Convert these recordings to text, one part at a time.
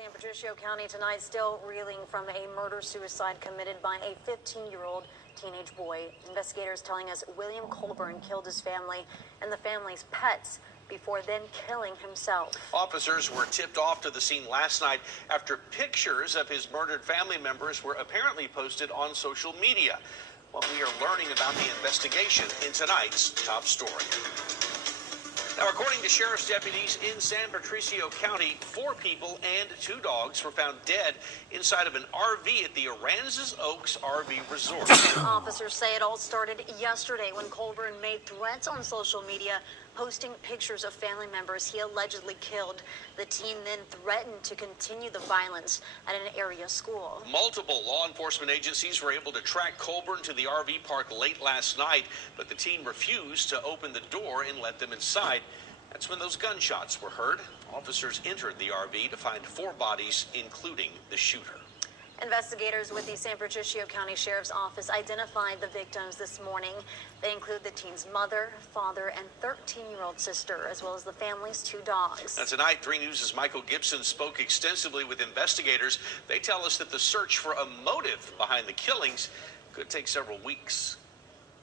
San Patricio County tonight, still reeling from a murder-suicide committed by a 15-year-old teenage boy. Investigators telling us William Colburn killed his family and the family's pets before then killing himself. Officers were tipped off to the scene last night after pictures of his murdered family members were apparently posted on social media. Well, we are learning about the investigation in tonight's top story. Now, according to sheriff's deputies in San Patricio County, 4 people and 2 dogs were found dead inside of an RV at the Aransas Oaks RV Resort. Officers say it all started yesterday when Colburn made threats on social media, posting pictures of family members he allegedly killed. The teen then threatened to continue the violence at an area school. Multiple law enforcement agencies were able to track Colburn to the RV park late last night, but the teen refused to open the door and let them inside. That's when those gunshots were heard. Officers entered the RV to find 4 bodies, including the shooter. Investigators with the San Patricio County Sheriff's Office identified the victims this morning. They include the teen's mother, father, and 13-year-old sister, as well as the family's 2 dogs. Now tonight, 3 News' Michael Gibson spoke extensively with investigators. They tell us that the search for a motive behind the killings could take several weeks.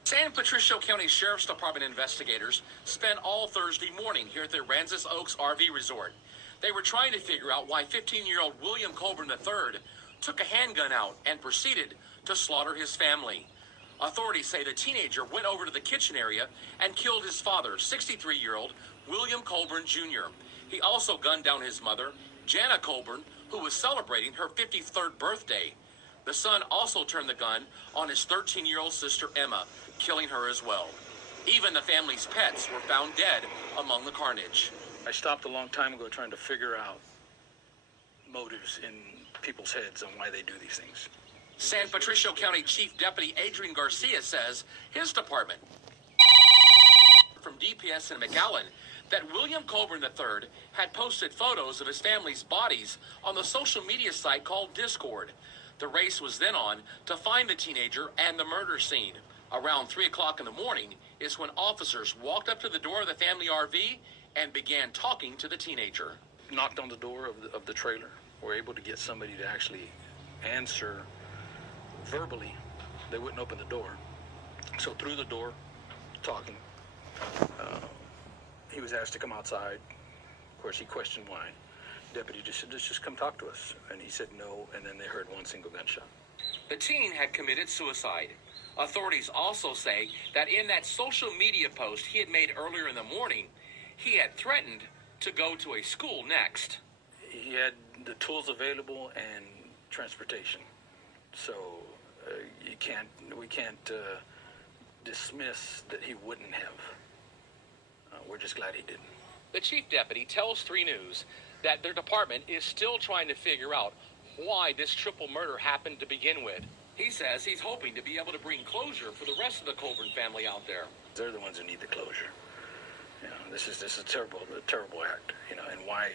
San Patricio County Sheriff's Department investigators spent all Thursday morning here at the Aransas Oaks RV Resort. They were trying to figure out why 15-year-old William Colburn III took a handgun out and proceeded to slaughter his family. Authorities say the teenager went over to the kitchen area and killed his father, 63-year-old William Colburn Jr. He also gunned down his mother, Jana Colburn, who was celebrating her 53rd birthday. The son also turned the gun on his 13-year-old sister, Emma, killing her as well. Even the family's pets were found dead among the carnage. I stopped a long time ago trying to figure out motives in people's heads on why they do these things. San Patricio County Chief Deputy Adrian Garcia says his department from DPS in McAllen that William Colburn III had posted photos of his family's bodies on the social media site called Discord. The race was then on to find the teenager and the murder scene. Around 3 o'clock in the morning is when officers walked up to the door of the family RV and began talking to the teenager. Knocked on the door of the trailer. We're able to get somebody to actually answer verbally. They wouldn't open the door. So through the door, talking, he was asked to come outside. Of course, he questioned why. Deputy just said, just come talk to us. And he said no, and then they heard 1 single gunshot. The teen had committed suicide. Authorities also say that in that social media post he had made earlier in the morning, he had threatened to go to a school next. He had the tools available and transportation. So we can't dismiss that he wouldn't have. We're just glad he didn't. The chief deputy tells 3 News that their department is still trying to figure out why this triple murder happened to begin with. He says he's hoping to be able to bring closure for the rest of the Colburn family out there. They're the ones who need the closure. You know, this is a terrible act. You know, and why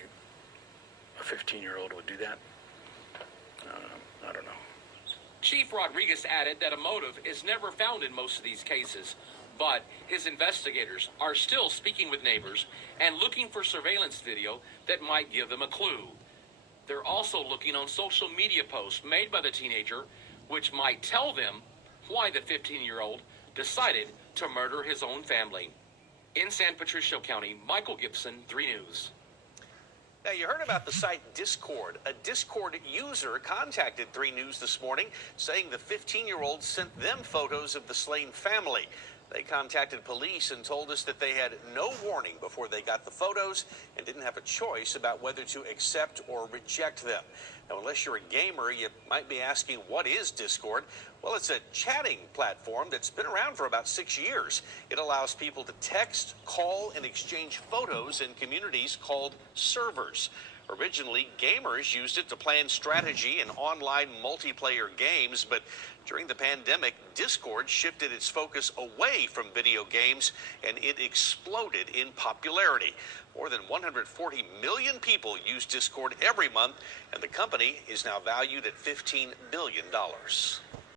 a 15-year-old would do that, I don't know. Chief Rodriguez added that a motive is never found in most of these cases, but his investigators are still speaking with neighbors and looking for surveillance video that might give them a clue. They're also looking on social media posts made by the teenager, which might tell them why the 15-year-old decided to murder his own family. In San Patricio County, Michael Gibson, 3 News. Now, you heard about the site Discord. A Discord user contacted 3 News this morning saying the 15-year-old sent them photos of the slain family. They contacted police and told us that they had no warning before they got the photos and didn't have a choice about whether to accept or reject them. Now, unless you're a gamer, you might be asking, what is Discord? Well, it's a chatting platform that's been around for about 6 years. It allows people to text, call, and exchange photos in communities called servers. Originally, gamers used it to plan strategy and online multiplayer games, but during the pandemic, Discord shifted its focus away from video games, and it exploded in popularity. More than 140 million people use Discord every month, and the company is now valued at $15 billion.